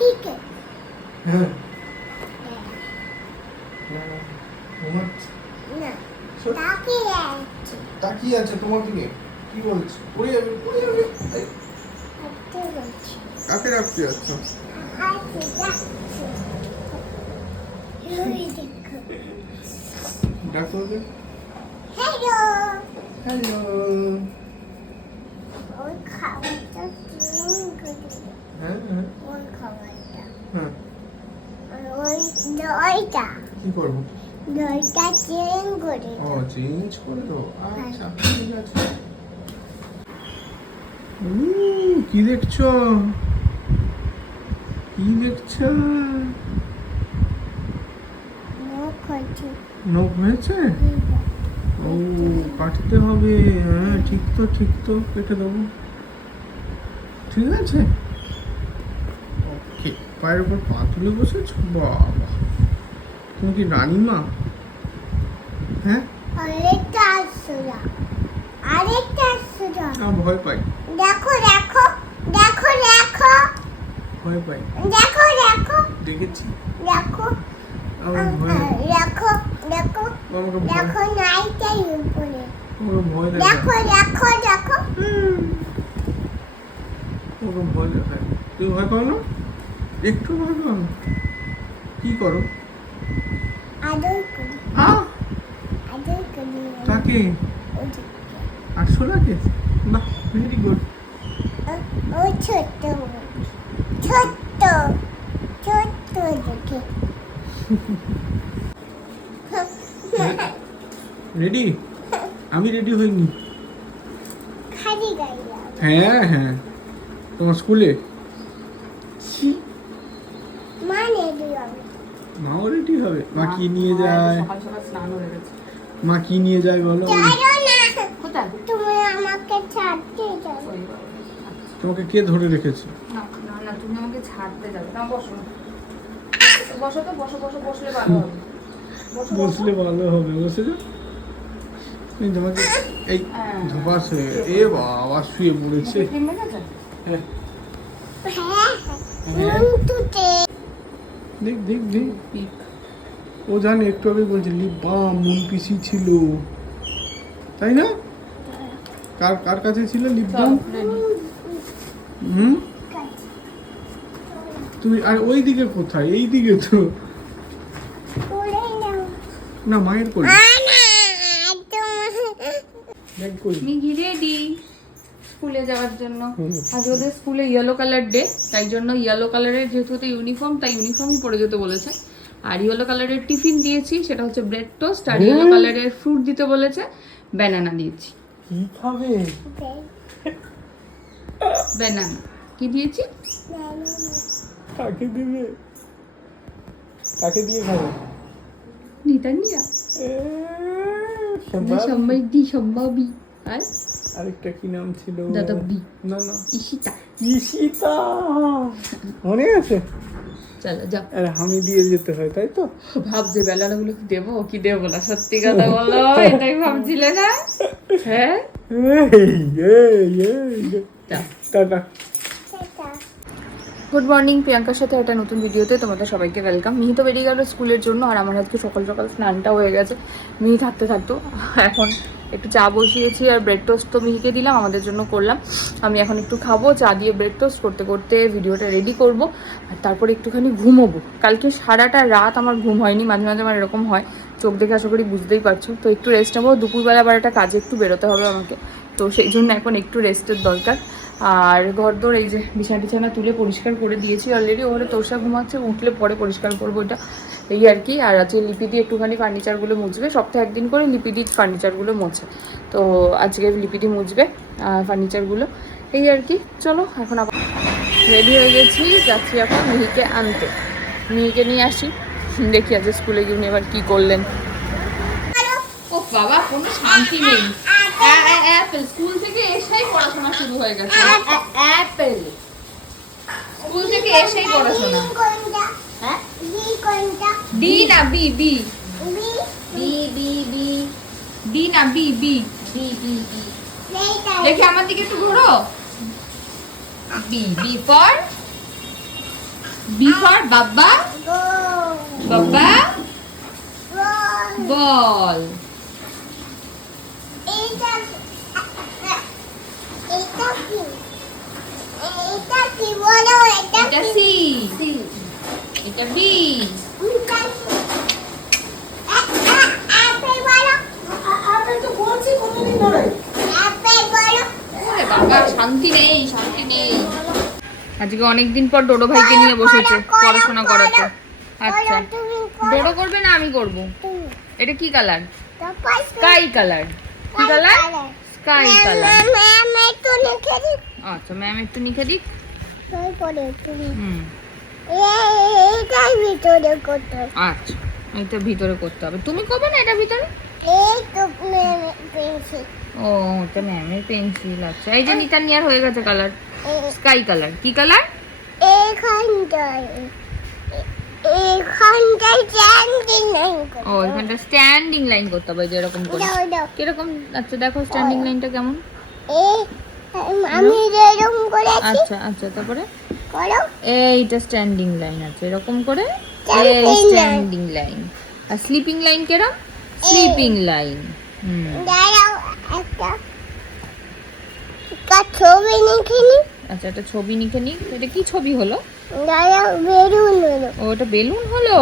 কিকে হ্যাঁ না, ঘুমাচ্ছে। না সত্যি? তাকিয়ে আছে তাকিয়ে আছে তোমার দিকে কি বলছে পড়ে যাবে পড়ে যাবে এই, হাঁটতে বলছি কাকে রাখতে যাচ্ছ হাঁটতে যাচ্ছে ওই দেখো ডাকো ওকে হ্যালো হ্যালো ওই খাবারটা ক্লিন করে দে। হ্যাঁ হ্যাঁ ওই খাবারটা হ্যাঁ আর ওই দইটা। কি করব? দইটা ক্লিন করে ও চেঞ্জ করে দাও? আচ্ছা ঠিক আছে। কি দেখছ? কি দেখছ? নখ হয়েছে? ও কাটতে হবে। হ্যাঁ ঠিক তো ঠিক তো কেটে দেবো। ঠিক আছে? পায়ের উপর পা তুলে বসেছো? বাবা। তুমি কি রানীমা? হ্যাঁ? আরেকটা না ভয় পাই। দেখো দেখো দেখো দেখো। ভয় পাই। দেখো দেখো। দেখেছি। দেখো। দেখো দেখো। দেখো নাইটাই উপরে। দেখো দেখো দেখো। আমাকে ভয় দেখায় তুমি ভয় পাও না? একটু পাও কি করো? করি তাকে? লাগে বাহ ভেরি গুড। ও ছোট্ট ছোট্ট ছোট্ট দেখে। রেডি? আমি রেডি হইনি। হ্যাঁ হ্যাঁ। তোমার স্কুলে মানে দিলাম মাও রেডি হবে? মা কি নিয়ে যায়? সকাল সকাল স্নান হয়ে গেছে। মা কি নিয়ে যায় বলো? কোথায়? তুমি আমাকে ছাড়তে যাবে। তোমাকে কে ধরে রেখেছে? না না না তুমি আমাকে ছাড়তে যাবে। না বসো। বসো তো বসো বসো বসলে ভালো হবে। বসলে ভালো হবে বসে যাও এই তোমাকে এই হ্যাঁ। ধপাস হয়ে গেছে। এ বাবা শুয়ে পড়েছে। হ্যাঁ। হ্যাঁ দেখ দেখ দেখ। ও জানে একটু আগে বলছে লিপ বাম মুন পিসি ছিল। তাই না? কার কার কাছে ছিল লিপ বাম হুম? তুমি আর ওই দিকে কোথায়? এই দিকে তো। না মায়ের কোলে। রেডি স্কুলে যাওয়ার জন্য। আজ ওদের স্কুলে ইয়েলো কালার ডে তাই জন্য ইয়েলো কালারের যেহেতু ইউনিফর্ম তাই ইউনিফর্মই পরে যেতে বলেছে। আর ইয়েলো কালারের টিফিন দিয়েছি সেটা হচ্ছে ব্রেড টোস্ট আর ইয়েলো কালারের ফ্রুট দিতে বলেছে ব্যানানা দিয়েছি। কি খাবে? ব্যানানা কি দিয়েছি? কাকে দিবে? কাকে দিয়ে খাবে? নিতানিয়া। সম্বাদি সম্ভাবি। আর? আরেকটা কি নাম ছিল? দাদা বি না না। ইশিতা ঈশিতা। মনে আছে? চলো যাও। আরে আমি দিয়ে যেতে হয় তাই তো? ভাবছে কি দেবো কি দেবো না সত্যি কথা বলো এটাই ভাবছিলে না? হ্যাঁ? টাটা। গুড মর্নিং প্রিয়াঙ্কার সাথে একটা নতুন ভিডিওতে তোমাদের সবাইকে ওয়েলকাম মিহি তো বেরিয়ে গেল স্কুলের জন্য আর আমার আজকে সকাল সকাল স্নানটা হয়ে গেছে। মিহি থাকতে থাকতো এখন একটু চা বসিয়েছি আর ব্রেড টোস্ট তো মিহিকে দিলাম, আমাদের জন্য করলাম। আমি এখন একটু খাব, চা দিয়ে ব্রেড টোস্ট করতে করতে ভিডিওটা রেডি করব। আর তারপরে একটুখানি ঘুমোবো। কালকে সারাটা রাত আমার ঘুম হয়নি, মাঝে মাঝে আমার এরকম হয়। চোখ দেখে আশা করি বুঝতেই পারছ। তো একটু রেস্ট নেব, দুপুরবেলা আবার একটা কাজে একটু বেরোতে হবে আমাকে। তো সেই জন্য এখন একটু রেস্টের দরকার। আর ঘরদোর এই যে বিছানা টিছানা তুলে পরিষ্কার করে দিয়েছি অলরেডি ওরে তোষা ঘুমাচ্ছে, উঠলে পরে পরিষ্কার করব এটা। এই আর কি। আর আজকে লিপি দিয়ে একটুখানি ফার্নিচারগুলো মুছবে। সপ্তাহে একদিন করে লিপি দিয়ে ফার্নিচারগুলো মোছে। তো আজকে লিপি দিয়ে মুছবে ফার্নিচারগুলো। এই আর কি। চলো, এখন আবার রেডি হয়ে গেছি। যাচ্ছি এখন মিহিকে আনতে। মিহিকে নিয়ে আসি। দেখি আজকে স্কুলে গিয়ে উনি এবার কী করলেন। ও বাবা, কোনো শান্তি নেই। অ্যাপেল স্কুল থেকে এসেই পড়াশোনা শুরু হয়ে গেছে। অ্যাপেল। স্কুল থেকে এসেই পড়াশোনা। হ্যাঁ? ডি না B B. B. B B D না B B. B B B. দেখি আমার দিকে একটু ঘোরো। B B for. B for বাব্বা। Go. বাব্বা। বল। এটা কি বলো এটা এটা সি এটা বি শান্তি নেই শান্তি নেই। আজকে অনেকদিন পর ডোডো ভাইকে নিয়ে বসেছে পড়াশোনা করাতে। আচ্ছা। ডোডো করবে না আমি করব। এটা কি কালার স্কাই কালার কি কালার স্কাই কালার ম্যাম একটু লিখে দিই। আচ্ছা ম্যাম একটু লিখে দিক। তারপরে তুমি হুম। এইটার ভিতরে করতে হবে। আচ্ছা এটা ভিতরে করতে হবে। তুমি করবে না এটা ভিতরে? এই তো ম্যাম পেন্সিল। ও এটা ম্যামের পেন্সিল আচ্ছা। এই যে নিতার নিয়ার হয়ে গেছে কালার। Sky colour. কি কালার? এইখানটায় ও এখানটা স্ট্যান্ডিং লাইন করতে হবে যে এরকম করে কীরকম? আচ্ছা দেখো স্ট্যান্ডিং লাইনটা কেমন? আমি যেরকম করেছি আচ্ছা আচ্ছা তারপরে? এইটা স্ট্যান্ডিং লাইন আছে এরকম করে? এই স্ট্যান্ডিং লাইন আর স্লিপিং লাইন কেরম? স্লিপিং লাইন হুম। একটা ছবি লিখে নি। আচ্ছা একটা ছবি লিখে নি। এটা কি ছবি হলো? হলো। বেলুন হলো?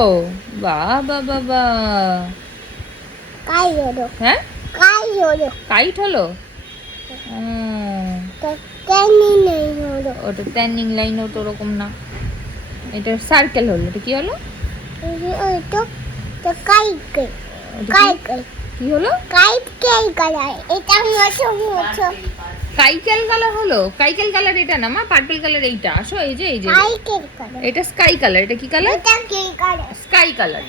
বাহ বাহ কাই হলো। হ্যাঁ? কাই হলো। কাইট হলো? ওটা স্ট্যান্ডিং লাইনও তো ওরকম না। এটা সার্কেল হলো এটা কি হলো? কে ওটা হলো? কাই কে এটা মোছো মোছো কাইকেল কালার হলো কাইকেল কালার এটা না মা পার্পল কালার এইটা। আসো এই যে এই যে। এটা স্কাই কালার এটা কি কালার স্কাই কালার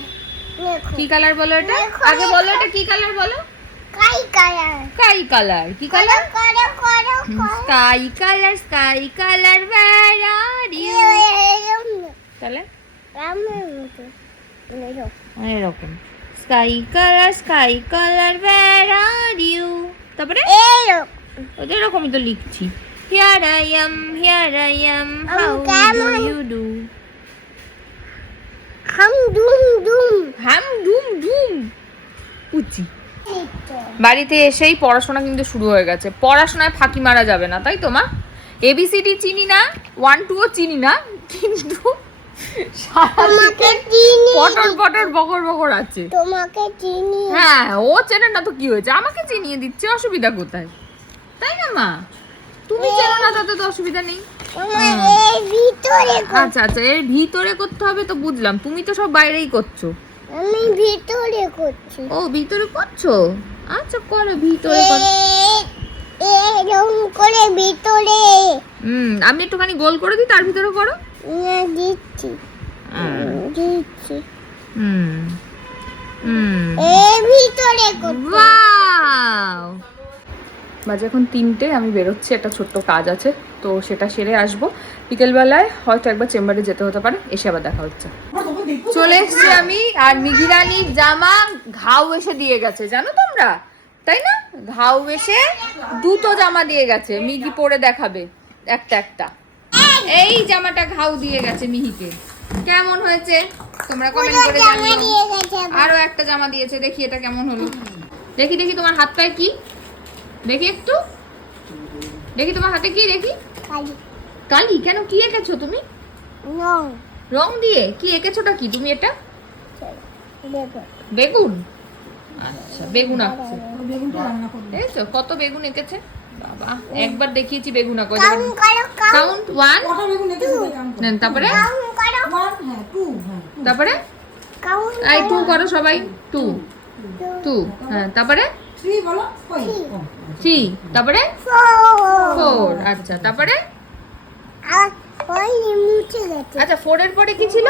কি কালার বলো এটা? আগে বলো এটা কি কালার বলো? কাই কালার স্কাই কালার কি colour sky colour sky colour you তাহলে? মতো। এরকম। Sky colour sky colour you তারপরে? এরকম। ওদের এরকমই তো লিখছি। Here I am here I am how do? You do হাম দুম দুম হাম ডুম ডুম উচি বাড়িতে এসেই পড়াশোনা কিন্তু শুরু হয়ে গেছে। পড়াশোনায় ফাঁকি মারা যাবে না তাই তো মা? এবিসিডি চিনি না ওয়ান টুও চিনি না কিন্তু পটর পটর বকর বকর আছে। তোমাকে চিনি। হ্যাঁ ও চেনে না তো কি হয়েছে। আমাকে চিনিয়ে দিচ্ছে অসুবিধা কোথায়? তাই না মা? তুমি চেনো না তাতে তো অসুবিধা নেই। কর- আচ্ছা আচ্ছা এর ভিতরে করতে হবে তো বুঝলাম। তুমি তো সব বাইরেই করছ। আমি ভিতরে করছি। ও ভিতরে করছ? আচ্ছা করো ভিতরে করো। এ- এরকম করে ভিতরে। হুম আমি একটুখানি গোল করে দিই তার ভিতরে করো। না দিচ্ছি। দিচ্ছি। হুম হুম। এই ভিতরে করছি ওয়াও! বাজে এখন তিনটে, আমি বেরোচ্ছি, একটা ছোট্ট কাজ আছে, তো সেটা সেরে আসব। বিকেলবেলায় হয়তো একবার চেম্বারে যেতে হতে পারে, এসে আবার দেখা হচ্ছে। চলে এসছি আমি, আর মিঘিরানির জামা ঘাও এসে দিয়ে গেছে, জানো তোমরা? তাই না? ঘাও এসে দুটো জামা দিয়ে গেছে, মিহি পরে দেখাবে, একটা একটা। এই জামাটা ঘাও দিয়ে গেছে মিহিকে। কেমন হয়েছে? তোমরা কমেন্ট করে জানিও। আরও একটা জামা দিয়েছে, দেখি এটা কেমন হলো। দেখি দেখি তোমার হাত পায়ে কি? দেখি একটু। দেখি তোমার হাতে কি দেখি? কালি। কালি? কেন কি এঁকেছো তুমি? রং। দিয়ে? কি এঁকেছোটা কি তুমি এটা? বেগুন। আচ্ছা বেগুন আঁকছে। দেখছ? কত বেগুন এঁকেছে? বাবা একবার দেখিয়েছি বেগুন আঁকো। কাউন্ট করো কাউন্ট। Count one. কটা বেগুন এঁকেছে দেখ আমি নেন তারপরে? হ্যাঁ হ্যাঁ তারপরে? কাউন্ট এই টু করো। সবাই। টু। টু হ্যাঁ তারপরে? থ্রি বলো. ও, থ্রি তারপরে? ফোর আচ্ছা তারপরে? আচ্ছা ফোর এর পরে কি ছিল?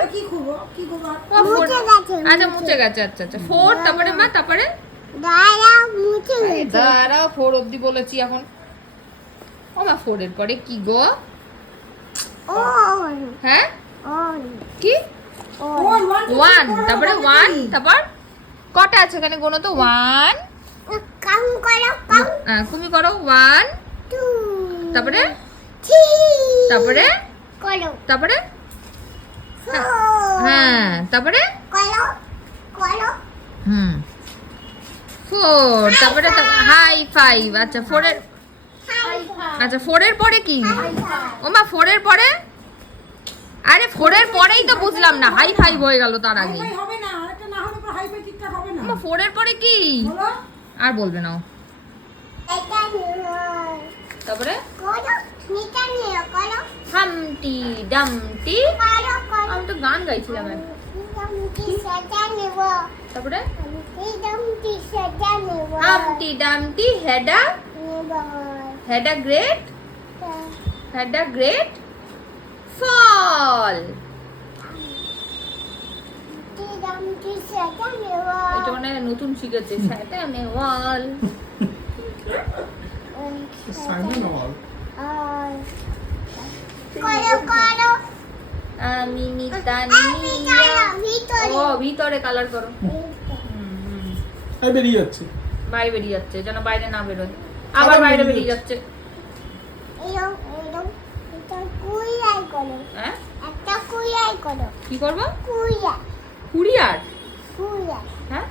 আচ্ছা মুছে। গেছে আচ্ছা আচ্ছা। ফোর তারপরে মা তারপরে? দাঁড়াও ফোর অবধি বলেছি এখন। ও মা ফোর এর পরে কি গো? হ্যাঁ? কি? ওয়ান তারপরে ওয়ান তারপর? কটা আছে এখানে গোনো তো? ওয়ান তুমি করো ওয়ান টু তারপরে? থ্রি তারপরে? করো। তারপরে? হ্যাঁ তারপরে? করো করো। হুম। ফোর তারপরে হাই ফাইভ আচ্ছা ফোরের আচ্ছা ফোরের পরে কি? ওমা ফোরের পরে? আরে ফোরের পরেই তো বুঝলাম না। হাই ফাইভ হয়ে গেল তার আগে। হাইফাই হবে না। আরেকটা না হলে পরে হাইফাই ঠিকঠাক হবে না। ওমা ফোরের পরে কি? বলো। আর বলবে না তারপরে? হামটি ডামটি। আমি তো গান গাইছিলাম তারপরে? Humpty dumpty, had a? Had a great? Had a great? Fall! এটা মানে নতুন শিখেছে। আমি ভিতরে ও ভিতরে কালার করো। বেরিয়ে যাচ্ছে। বাইরে বেরিয়ে যাচ্ছে যেন বাইরে না বেরোয়। আবার বাইরে বেরিয়ে যাচ্ছে। হ্যাঁ? কি করব? কুইয়া কুড়ি আর কুইয়া হ্যাঁ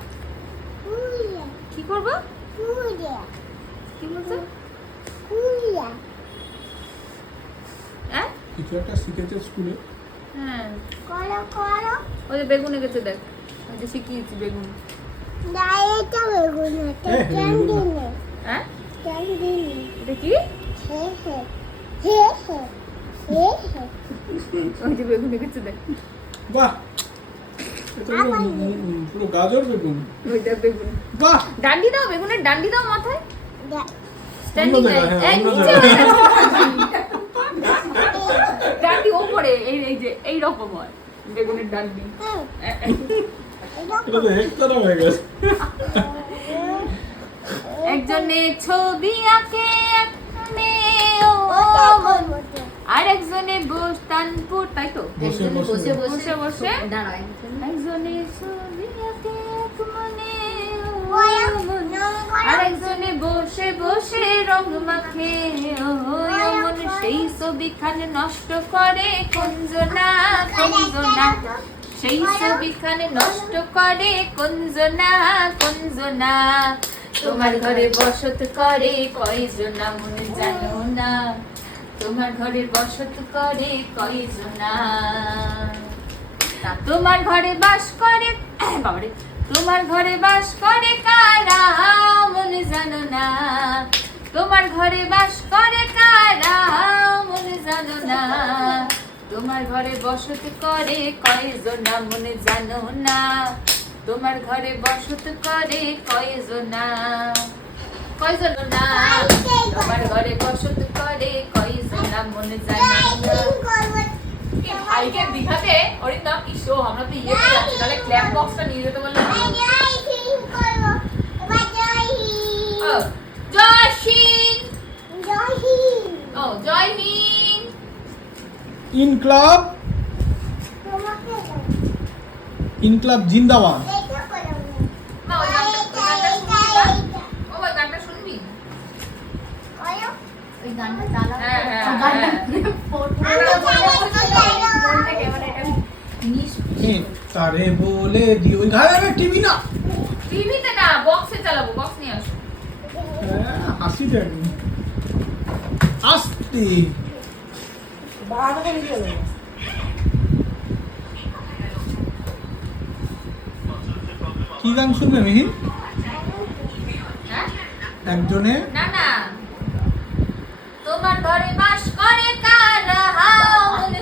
কি করব? কি বলছো? হ্যাঁ? কিছু একটা শিখেছে স্কুলে। হ্যাঁ। করো করো। ওই যে বেগুন এঁকেছে দেখ। ওই যে শিখিয়েছি বেগুন। না এটা বেগুন এটা হ্যাঁ। ক্যান্ডিনে হ্যাঁ? ক্যান্ডিনে এটা কি? হে হে হে হে হে হে। ওই যে বেগুন এঁকেছে দেখ। বাহ! পুরো গাজর বেগুন। ওইটা বেগুন। বাহ! ডান্ডি দাও বেগুনের ডান্ডি দাও মাথায়। স্ট্যান্ডিং হ্যাঁ, এই। ডান্ডি ওপরে এই এই যে এই রকম হয় বেগুনের ডান্ডি। হুম, এ- এ- এটা এটা তো হেক্টর হয়ে গেছে। একজনে ছবি আঁকে একজনে ও মন আর একজনে বসতানপুর তাই তো? বসে একজনে বসে। বসে বসে। একজনে। ছবি এক মনে আর একজনে বসে বসে রং মাখে ও মন সেই ছবিখানে নষ্ট করে কুঞ্জনা কুঞ্জনা। সেই ছবিখানে নষ্ট করে কুঞ্জনা কুঞ্জনা। তোমার ঘরে বসত করে কয়জনা মনে জানো না। তোমার ঘরে বসত করে কয়জনা তোমার ঘরে বাস করে বাবারে, তোমার ঘরে বাস করে কারা? মনে জানো না। তোমার ঘরে বাস করে কারা? মনে জানো না। তোমার ঘরে বসত করে কয়জনা মনে জানো না। তোমার ঘরে বসত করে কয়জনা ঘরে না ভাইকে আমরা তো ক্ল্যাপ বক্সটা নিয়ে যেতে জয় ও ইনক্লাব ইনক্লাব জিন্দাবাদ মা ওই গানটা ওই গানটা শুনবি না? ও ওই গানটা শুনবি হ্যাঁ হ্যাঁ হ্যাঁ তারে বলে দি ওই ঘরে টিভি না? টিভিতে না বক্সে চালাবো বক্স নিয়ে আসো। হ্যাঁ, হাসি দেন আস্তে। চলে কি গান শুনবে মিহিন? হ্যাঁ? একজনে না না তোমার ঘরে বাস করে কারা মনে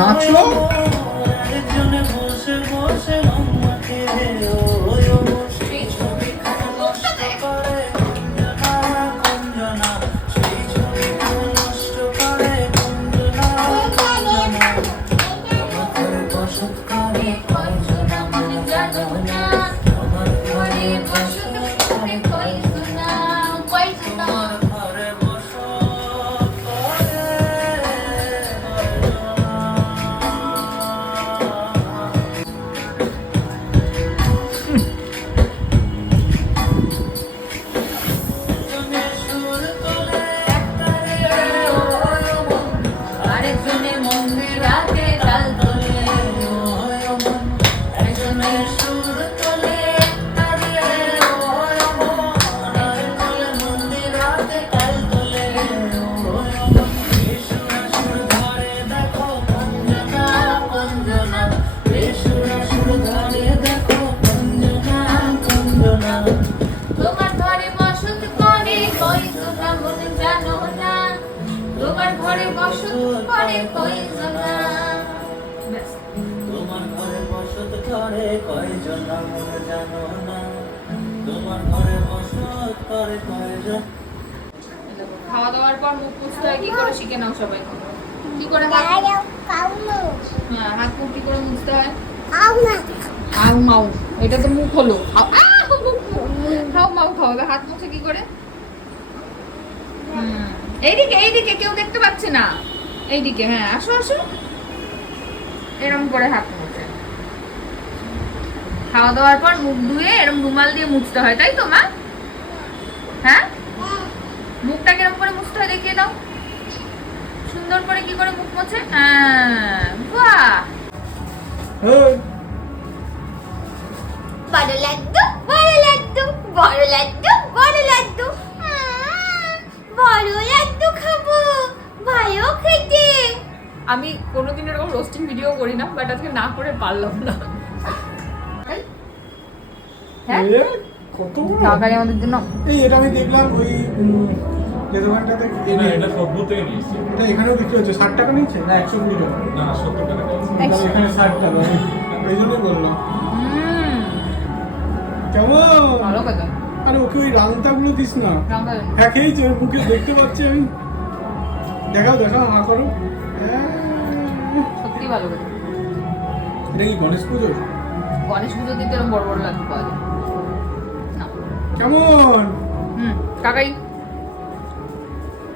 natural? করে কয়জন আমরা জানো না? তোমার ঘরে বসত করে কয়জন? খাওয়া দাওয়ার পর মুখ পুছতে হয় কি করে শিখে নাও সবাই? কি করে হাত হ্যাঁ হাত মুখ কি করে মুছতে হয়? আউ মাউ এটা তো মুখ হলো! খাও মাউ খাও হাত মুছে কি করে? হুম, এইদিকে এইদিকে কেউ দেখতে পাচ্ছে না। এইদিকে হ্যাঁ আসো আসো। এরম করে হাত খাওয়া দাওয়ার পর মুখ ধুয়ে এরম রুমাল দিয়ে মুছতে হয় তাই তো মা? হ্যাঁ? মুখটা কিরম করে মুছতে হয় দেখিয়ে দাও। সুন্দর করে কি করে মুখ মোছে? হ্যাঁ বাহ! এই, বড় লাড্ডু বড় লাড্ডু বড় লাড্ডু বড় লাড্ডু। আহ, বড় লাড্ডু খাব খেতে। আমি কোনোদিন এরকম রোস্টিং ভিডিও করি না বাট আজকে না করে পারলাম না। হ্যাঁ? বড়? আমাদের জন্য। এই এটা আমি দেখলাম ওই যে দোকানটাতে না এটা সত্তর থেকে নিয়েছি। এটা এখানেও বিক্রি হচ্ছে। ষাট টাকা নিচ্ছে না একশো কুড়ি টাকা? না সত্তর টাকা এখানে ষাট টাকা। এই জন্যই বললাম। হুম। কেমন? ভালো আরে ওকে ওই রান্তাগুলো দিস না। হ্যাঁ খেয়েছি ওর মুখে দেখতে পাচ্ছি আমি। দেখাও দেখাও হা করো। হ্যাঁ। সত্যি ভালো খেতে এটা কি গণেশ পুজোর? গণেশ পুজো দিতে এরকম বড় বড় লাড্ডু পাওয়া যায়। কেমন? হুম কাকাই?